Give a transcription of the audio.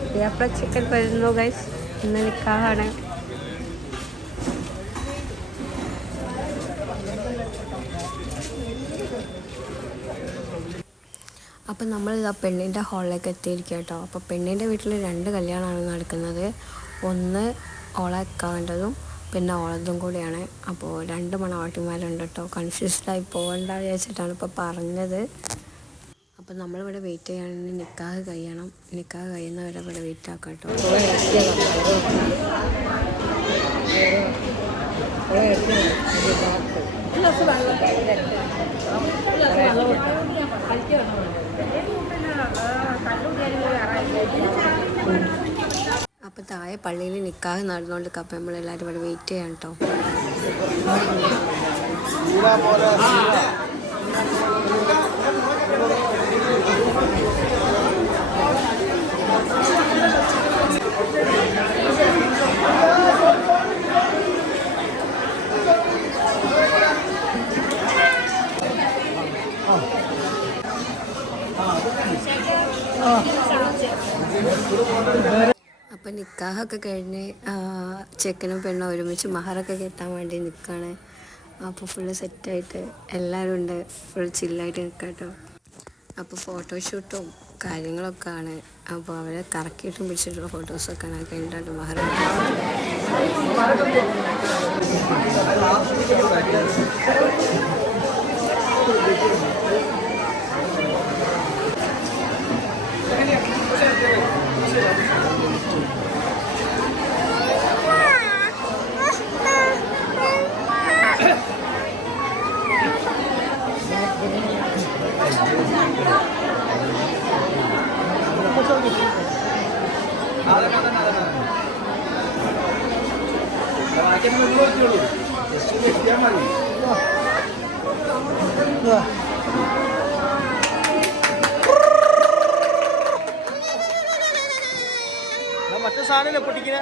പുതിയാപ്ല chicken വരുന്നു guys. ഇന്ന് നിക്കാഹാണ്. അപ്പം നമ്മളിതാ പെണ്ണിൻ്റെ ഹാളിലേക്ക് എത്തിയിരിക്കുക കേട്ടോ. അപ്പോൾ പെണ്ണിൻ്റെ വീട്ടിൽ 2 കല്യാണമാണ് നടക്കുന്നത്. ഒന്ന് ഓളെ കാണേണ്ടതും പിന്നെ ഓളതും കൂടിയാണ്. അപ്പോൾ 2 മണവാട്ടിമാരുണ്ട് കേട്ടോ. കൺഫ്യൂസ്ഡായി പോകണ്ട വിചാരിച്ചിട്ടാണ് ഇപ്പോൾ പറഞ്ഞത്. അപ്പം നമ്മളിവിടെ വെയിറ്റ് ചെയ്യുകയാണെങ്കിൽ നിക്കാഹ് കഴിയണം. നിക്കാഹ് കഴിയുന്നവരെ ഇവിടെ വെയിറ്റ് ആക്കാം കേട്ടോ. അപ്പം താഴെ പള്ളിയിൽ നിക്കാഹ് നടന്നുകൊണ്ട് അപ്പം നമ്മളെല്ലാവരും ഇവിടെ വെയിറ്റ് ചെയ്യാം കേട്ടോ. അപ്പം നിക്കാഹൊക്കെ കഴിഞ്ഞ് ചെക്കനും പെണ്ണും ഒരുമിച്ച് മഹറൊക്കെ കെട്ടാൻ വേണ്ടി നിൽക്കുകയാണ്. അപ്പോൾ ഫുള്ള് സെറ്റായിട്ട് എല്ലാവരും ഉണ്ട്. ഫുൾ ചില്ലായിട്ട് നിൽക്കാം കേട്ടോ. അപ്പോൾ ഫോട്ടോഷൂട്ടും കാര്യങ്ങളൊക്കെ ആണ്. അപ്പോൾ അവരെ കറക്കിയിട്ടും പിടിച്ചിട്ടുള്ള ഫോട്ടോസൊക്കെയാണ്. അത് കഴിഞ്ഞിട്ടാണ് മഹറ. മറ്റേ സാധനം പൊട്ടിക്കില്ല